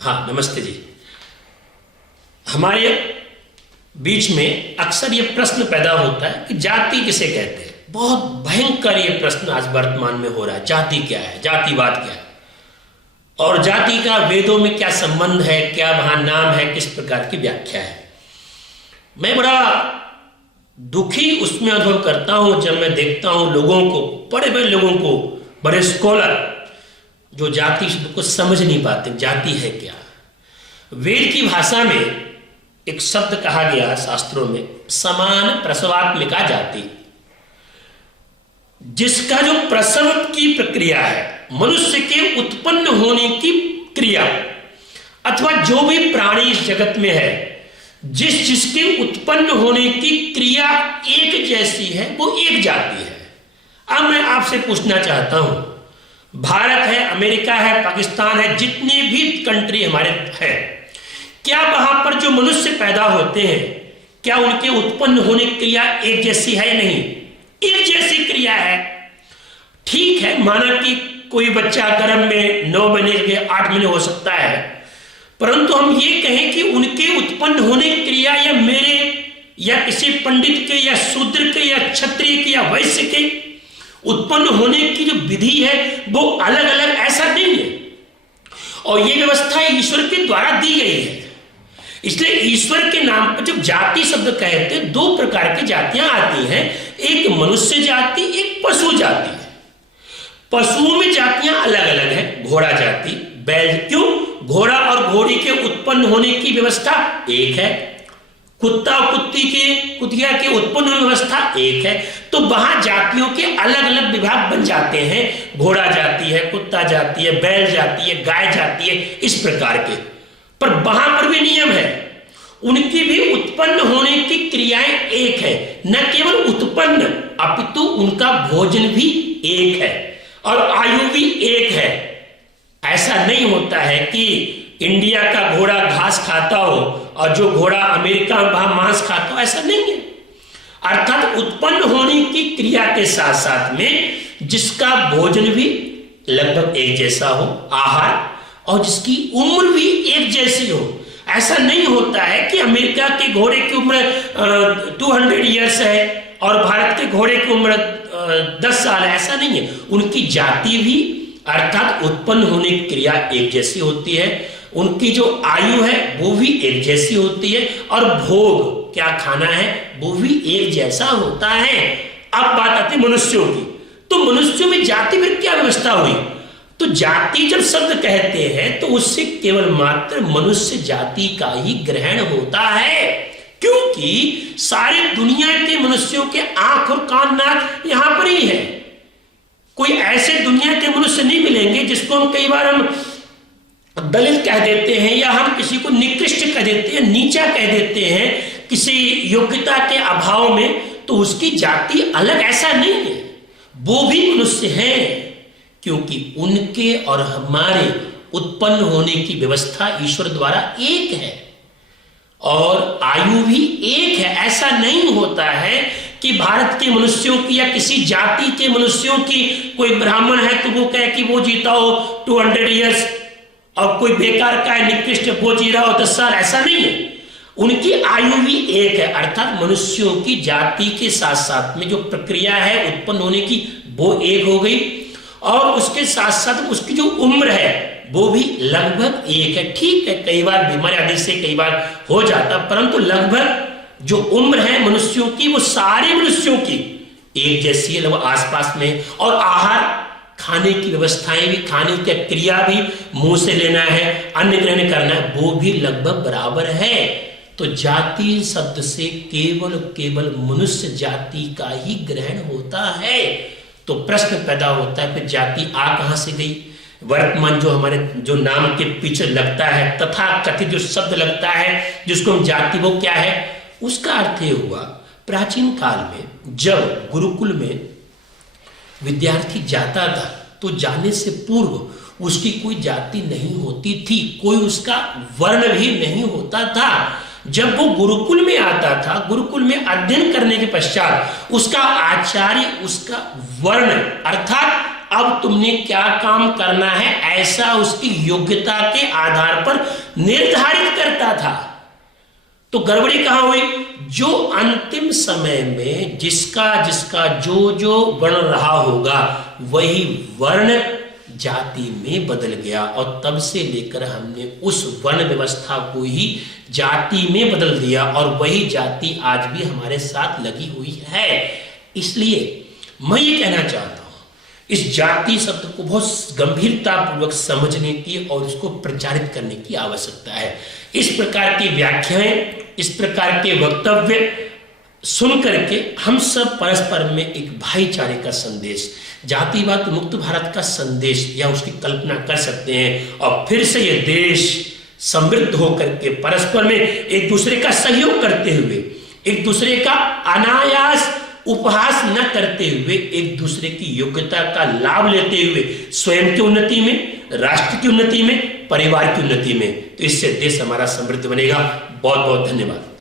हाँ, नमस्ते जी। हमारे बीच में अक्सर ये प्रश्न पैदा होता है कि जाति किसे कहते हैं। बहुत भयंकर ये प्रश्न आज वर्तमान में हो रहा है। जाति क्या है, जातिवाद क्या है, और जाति का वेदों में क्या संबंध है, क्या वहां नाम है, किस प्रकार की व्याख्या है। मैं बड़ा दुखी उसमें अनुभव करता हूं जब मैं देखता हूं लोगों को, बड़े बड़े लोगों को, बड़े स्कॉलर जो जाति शब्द को समझ नहीं पाते। जाति है क्या? वेद की भाषा में एक शब्द कहा गया शास्त्रों में, समान प्रसवात्मिका जाति, जिसका जो प्रसव की प्रक्रिया है, मनुष्य के उत्पन्न होने की क्रिया, अथवा जो भी प्राणी इस जगत में है जिसके उत्पन्न होने की क्रिया एक जैसी है, वो एक जाति है। अब मैं आपसे पूछना चाहता हूं, भारत है, अमेरिका है, पाकिस्तान है, जितने भी कंट्री हमारे हैं, क्या वहां पर जो मनुष्य पैदा होते हैं, क्या उनके उत्पन्न होने की क्रिया एक जैसी है? नहीं, एक जैसी क्रिया है। ठीक है, माना कि कोई बच्चा गर्भ में 9 महीने के 8 महीने हो सकता है, परंतु हम ये कहें कि उनके उत्पन्न होने की क्रिया या मेरे या किसी पंडित के या शूद्र के या क्षत्रिय के या वैश्य के उत्पन्न होने की जो विधि है वो अलग अलग, ऐसा नहीं है। और ये व्यवस्था ईश्वर के द्वारा दी गई है। इसलिए ईश्वर के नाम पर जब जाति शब्द कहते हैं, 2 प्रकार की जातियां आती हैं, एक मनुष्य जाति, एक पशु जाति है। पशुओं में जातियां अलग अलग हैं। घोड़ा जाति, बैल, क्यों? घोड़ा और घोड़ी के उत्पन्न होने की व्यवस्था एक है। कुत्ता और कुतिया के उत्पन्न होने की व्यवस्था एक है। तो वहां जातियों के अलग अलग विभाग बन जाते हैं। घोड़ा जाति है, कुत्ता जाति है, बैल जाति है, गाय जाति है, इस प्रकार के। पर वहां पर भी नियम है, उनकी भी उत्पन्न होने की क्रियाएं एक है। न केवल उत्पन्न, अपितु उनका भोजन भी एक है और आयु भी एक है। ऐसा नहीं होता है कि इंडिया का घोड़ा घास खाता हो और जो घोड़ा अमेरिका में वहां मांस खाता हो, ऐसा नहीं है। अर्थात उत्पन्न होने की क्रिया के साथ साथ में जिसका भोजन भी लगभग एक जैसा हो, आहार, और जिसकी उम्र भी एक जैसी हो। ऐसा नहीं होता है कि अमेरिका के घोड़े की उम्र 200 ईयर्स है और भारत के घोड़े की उम्र 10 साल है, ऐसा नहीं है। उनकी जाति भी, अर्थात उत्पन्न होने की क्रिया एक जैसी होती है, उनकी जो आयु है वो भी एक जैसी होती है, और भोग क्या खाना है वो भी एक जैसा होता है। अब बात आती है मनुष्यों की। तो मनुष्यों में जाति फिर क्या व्यवस्था हुई? तो जाति जब शब्द कहते हैं तो उससे केवल मात्र मनुष्य जाति का ही ग्रहण होता है, क्योंकि सारी दुनिया के मनुष्यों के आंख और कान नाक यहां पर ही है। कोई ऐसे दुनिया के मनुष्य नहीं मिलेंगे जिसको हम कई बार हम दलित कह देते हैं, या हम किसी को निकृष्ट कह देते हैं, नीचा कह देते हैं किसी योग्यता के अभाव में, तो उसकी जाति अलग, ऐसा नहीं है। वो भी मनुष्य हैं, क्योंकि उनके और हमारे उत्पन्न होने की व्यवस्था ईश्वर द्वारा एक है और आयु भी एक है। ऐसा नहीं होता है कि भारत के मनुष्यों की या किसी जाति के मनुष्यों की, कोई ब्राह्मण है तो वो कहे कि वो जीता हो 200 ईयर्स, और कोई बेकार का है निकृष्ट वो जी रहा हो 10 साल, ऐसा नहीं है। उनकी आयु भी एक है। अर्थात मनुष्यों की जाति के साथ साथ में जो प्रक्रिया है उत्पन्न होने की वो एक हो गई, और उसके साथ साथ उसकी जो उम्र है वो भी लगभग एक है। ठीक है, कई बार बीमारी आदि से कई बार हो जाता, परंतु लगभग जो उम्र है मनुष्यों की वो सारे मनुष्यों की एक जैसी है, लगभग आसपास में। और आहार, खाने की व्यवस्थाएं भी, खाने की क्रिया भी, मुंह से लेना है, अन्न ग्रहण करना है, वो भी लगभग बराबर है। तो जाति शब्द से केवल मनुष्य जाति का ही ग्रहण होता है। तो प्रश्न पैदा होता है, फिर जाति आ कहां से गई? वर्तमान जो हमारे जो नाम के पीछे लगता है, तथा कथित जो शब्द लगता है जिसको हम जाति, वो क्या है? उसका अर्थ ये हुआ, प्राचीन काल में जब गुरुकुल में विद्यार्थी जाता था तो जाने से पूर्व उसकी कोई जाति नहीं होती थी, कोई उसका वर्ण भी नहीं होता था। जब वो गुरुकुल में आता था, गुरुकुल में अध्ययन करने के पश्चात उसका आचार्य उसका वर्ण अर्थात अब तुमने क्या काम करना है, ऐसा उसकी योग्यता के आधार पर निर्धारित करता था। तो गड़बड़ी कहां हुई? जो अंतिम समय में जिसका जिसका जो जो वर्ण रहा होगा वही वर्ण जाति में बदल गया, और तब से लेकर हमने उस वर्ण व्यवस्था को ही जाति में बदल दिया, और वही जाति आज भी हमारे साथ लगी हुई है। इसलिए मैं ये कहना चाहता हूं, इस जाति शब्द को बहुत गंभीरता पूर्वक समझने की और उसको प्रचारित करने की आवश्यकता है। इस प्रकार की व्याख्याएं, इस प्रकार के वक्तव्य सुन करके हम सब परस्पर में एक भाईचारे का संदेश, जातिवाद मुक्त भारत का संदेश या उसकी कल्पना कर सकते हैं, और फिर से ये देश समृद्ध होकर के परस्पर में एक दूसरे का सहयोग करते हुए, एक दूसरे का अनायास उपहास न करते हुए, एक दूसरे की योग्यता का लाभ लेते हुए स्वयं की उन्नति में, राष्ट्र की उन्नति में, परिवार की उन्नति में, तो इससे देश हमारा समृद्ध बनेगा। बहुत बहुत धन्यवाद।